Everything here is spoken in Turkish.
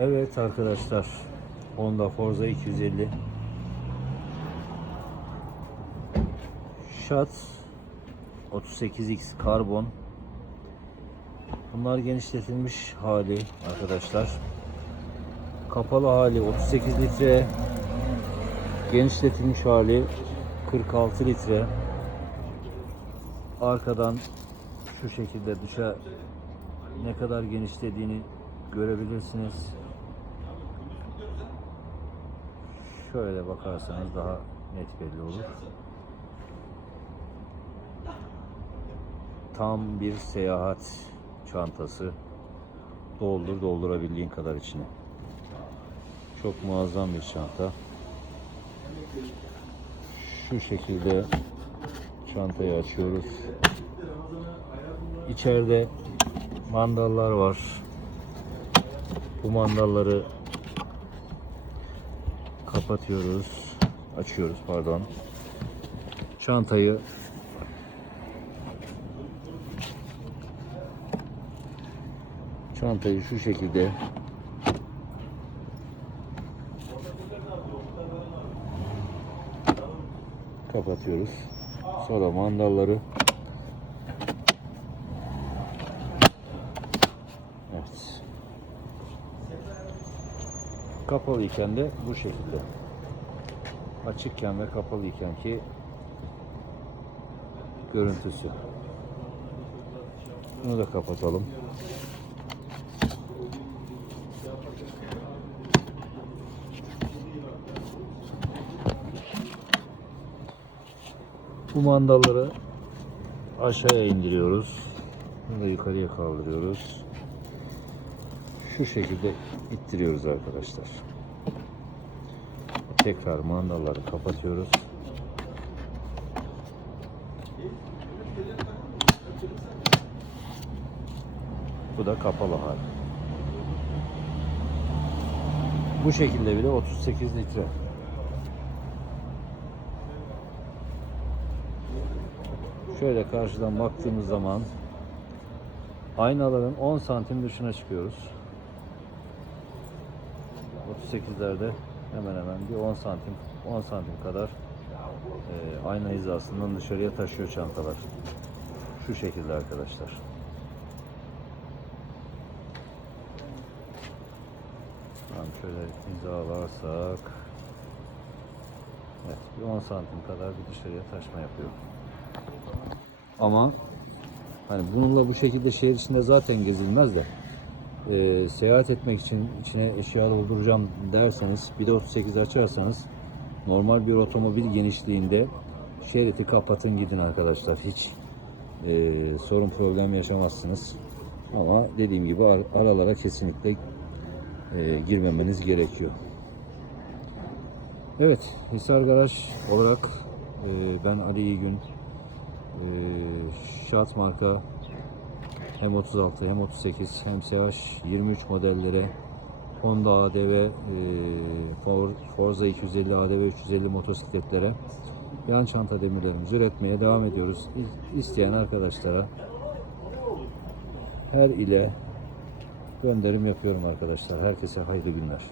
Evet arkadaşlar. Honda Forza 250. Şat 38X karbon. Bunlar genişletilmiş hali arkadaşlar. Kapalı hali 38 litre. Genişletilmiş hali 46 litre. Arkadan şu şekilde dışa ne kadar genişlediğini görebilirsiniz. Şöyle bakarsanız daha net belli olur. Tam bir seyahat çantası. Doldur doldurabildiğin kadar içine. Çok muazzam bir çanta. Şu şekilde çantayı açıyoruz. İçeride mandallar var. Bu mandalları kapatıyoruz. Açıyoruz pardon. Çantayı çantayı şu şekilde kapatıyoruz. Sonra mandalları Evet. Kapalı iken de bu şekilde. Açıkken ve kapalı iken ki görüntüsü. Bunu da kapatalım. Bu mandalları aşağıya indiriyoruz. Bunu da yukarıya kaldırıyoruz. Şu şekilde ittiriyoruz arkadaşlar. Tekrar mandalları kapatıyoruz. Bu da kapalı hali. Bu şekilde bile 38 litre. Şöyle karşıdan baktığımız zaman aynaların 10 santim dışına çıkıyoruz. 38'lerde hemen hemen bir 10 santim 10 santim kadar e, ayna hizasından dışarıya taşıyor çantalar. Şu şekilde arkadaşlar. Tamam şöyle hizalarsak Evet bir 10 santim kadar bir dışarıya taşma yapıyor. Ama hani bununla bu şekilde şehir içinde zaten gezilmez de e, seyahat etmek için içine eşya dolduracağım derseniz bir de 38 açarsanız normal bir otomobil genişliğinde şeridi kapatın gidin arkadaşlar. Hiç e, sorun problem yaşamazsınız. Ama dediğim gibi ar- aralara kesinlikle e, girmemeniz gerekiyor. Evet, Hisar Garaj olarak e, ben Ali İyigün e, Şat marka hem 36 hem 38 hem SH 23 modellere Honda ADV e, For- Forza 250 ADV 350 motosikletlere yan çanta demirlerimizi üretmeye devam ediyoruz. İsteyen arkadaşlara her ile gönderim yapıyorum arkadaşlar. Herkese hayırlı günler.